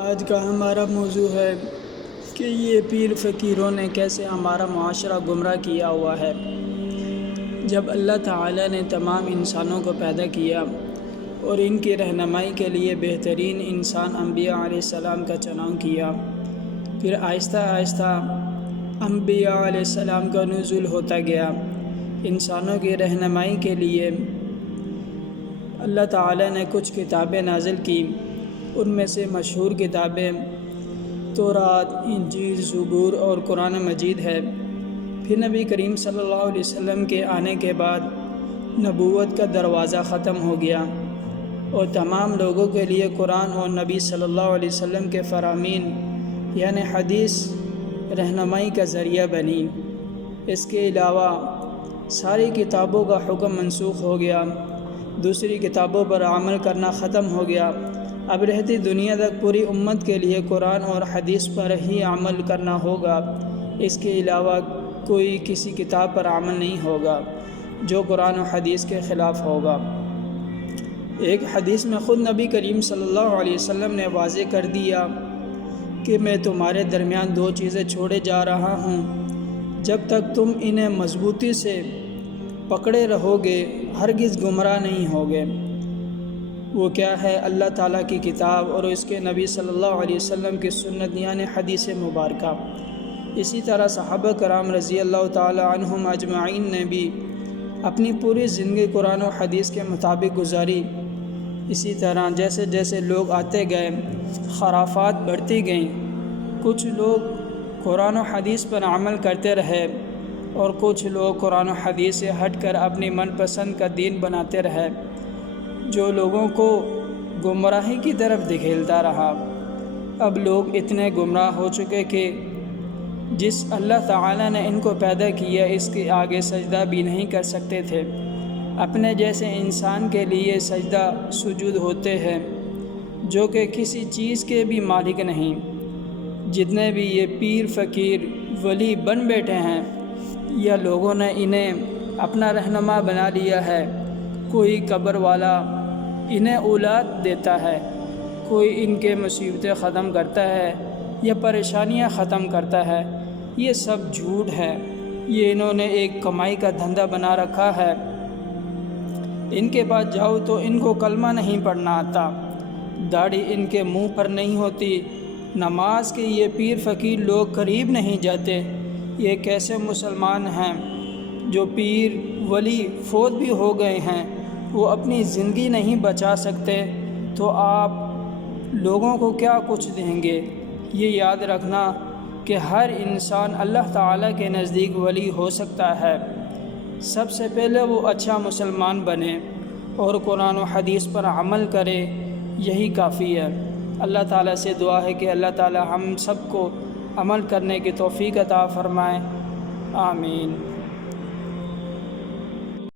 آج کا ہمارا موضوع ہے کہ یہ پیر فقیروں نے کیسے ہمارا معاشرہ گمراہ کیا ہوا ہے۔ جب اللہ تعالیٰ نے تمام انسانوں کو پیدا کیا اور ان کی رہنمائی کے لیے بہترین انسان انبیاء علیہ السلام کا چناؤ کیا، پھر آہستہ آہستہ انبیاء علیہ السلام کا نزول ہوتا گیا۔ انسانوں کی رہنمائی کے لیے اللہ تعالیٰ نے کچھ کتابیں نازل کی، ان میں سے مشہور کتابیں تورات، انجیل، زبور اور قرآن مجید ہے۔ پھر نبی کریم صلی اللہ علیہ وسلم کے آنے کے بعد نبوت کا دروازہ ختم ہو گیا اور تمام لوگوں کے لیے قرآن اور نبی صلی اللہ علیہ وسلم کے فرامین یعنی حدیث رہنمائی کا ذریعہ بنی۔ اس کے علاوہ ساری کتابوں کا حکم منسوخ ہو گیا، دوسری کتابوں پر عمل کرنا ختم ہو گیا۔ اب رہتی دنیا تک پوری امت کے لیے قرآن اور حدیث پر ہی عمل کرنا ہوگا، اس کے علاوہ کوئی کسی کتاب پر عمل نہیں ہوگا جو قرآن و حدیث کے خلاف ہوگا۔ ایک حدیث میں خود نبی کریم صلی اللہ علیہ وسلم نے واضح کر دیا کہ میں تمہارے درمیان دو چیزیں چھوڑے جا رہا ہوں، جب تک تم انہیں مضبوطی سے پکڑے رہو گے ہرگز گمراہ نہیں ہوگے۔ وہ کیا ہے؟ اللہ تعالیٰ کی کتاب اور اس کے نبی صلی اللہ علیہ وسلم کی سنت یعنی حدیث مبارکہ۔ اسی طرح صحابہ کرام رضی اللہ تعالیٰ عنہم اجمعین نے بھی اپنی پوری زندگی قرآن و حدیث کے مطابق گزاری۔ اسی طرح جیسے جیسے لوگ آتے گئے، خرافات بڑھتی گئیں، کچھ لوگ قرآن و حدیث پر عمل کرتے رہے اور کچھ لوگ قرآن و حدیث سے ہٹ کر اپنی من پسند کا دین بناتے رہے، جو لوگوں کو گمراہی کی طرف دھکیلتا رہا۔ اب لوگ اتنے گمراہ ہو چکے کہ جس اللہ تعالیٰ نے ان کو پیدا کیا اس کے آگے سجدہ بھی نہیں کر سکتے تھے۔ اپنے جیسے انسان کے لیے سجدہ سجود ہوتے ہیں جو کہ کسی چیز کے بھی مالک نہیں۔ جتنے بھی یہ پیر فقیر ولی بن بیٹھے ہیں یا لوگوں نے انہیں اپنا رہنما بنا لیا ہے، کوئی قبر والا انہیں اولاد دیتا ہے، کوئی ان کے مصیبتیں ختم کرتا ہے یا پریشانیاں ختم کرتا ہے، یہ سب جھوٹ ہے۔ یہ انہوں نے ایک کمائی کا دھندا بنا رکھا ہے۔ ان کے پاس جاؤ تو ان کو کلمہ نہیں پڑھنا آتا، داڑھی ان کے منہ پر نہیں ہوتی، نماز کے یہ پیر فقیر لوگ قریب نہیں جاتے۔ یہ کیسے مسلمان ہیں جو پیر ولی فوت بھی ہو گئے ہیں، وہ اپنی زندگی نہیں بچا سکتے، تو آپ لوگوں کو کیا کچھ دیں گے؟ یہ یاد رکھنا کہ ہر انسان اللہ تعالیٰ کے نزدیک ولی ہو سکتا ہے۔ سب سے پہلے وہ اچھا مسلمان بنے اور قرآن و حدیث پر عمل کرے، یہی کافی ہے۔ اللہ تعالیٰ سے دعا ہے کہ اللہ تعالیٰ ہم سب کو عمل کرنے کی توفیق عطا فرمائے، آمین۔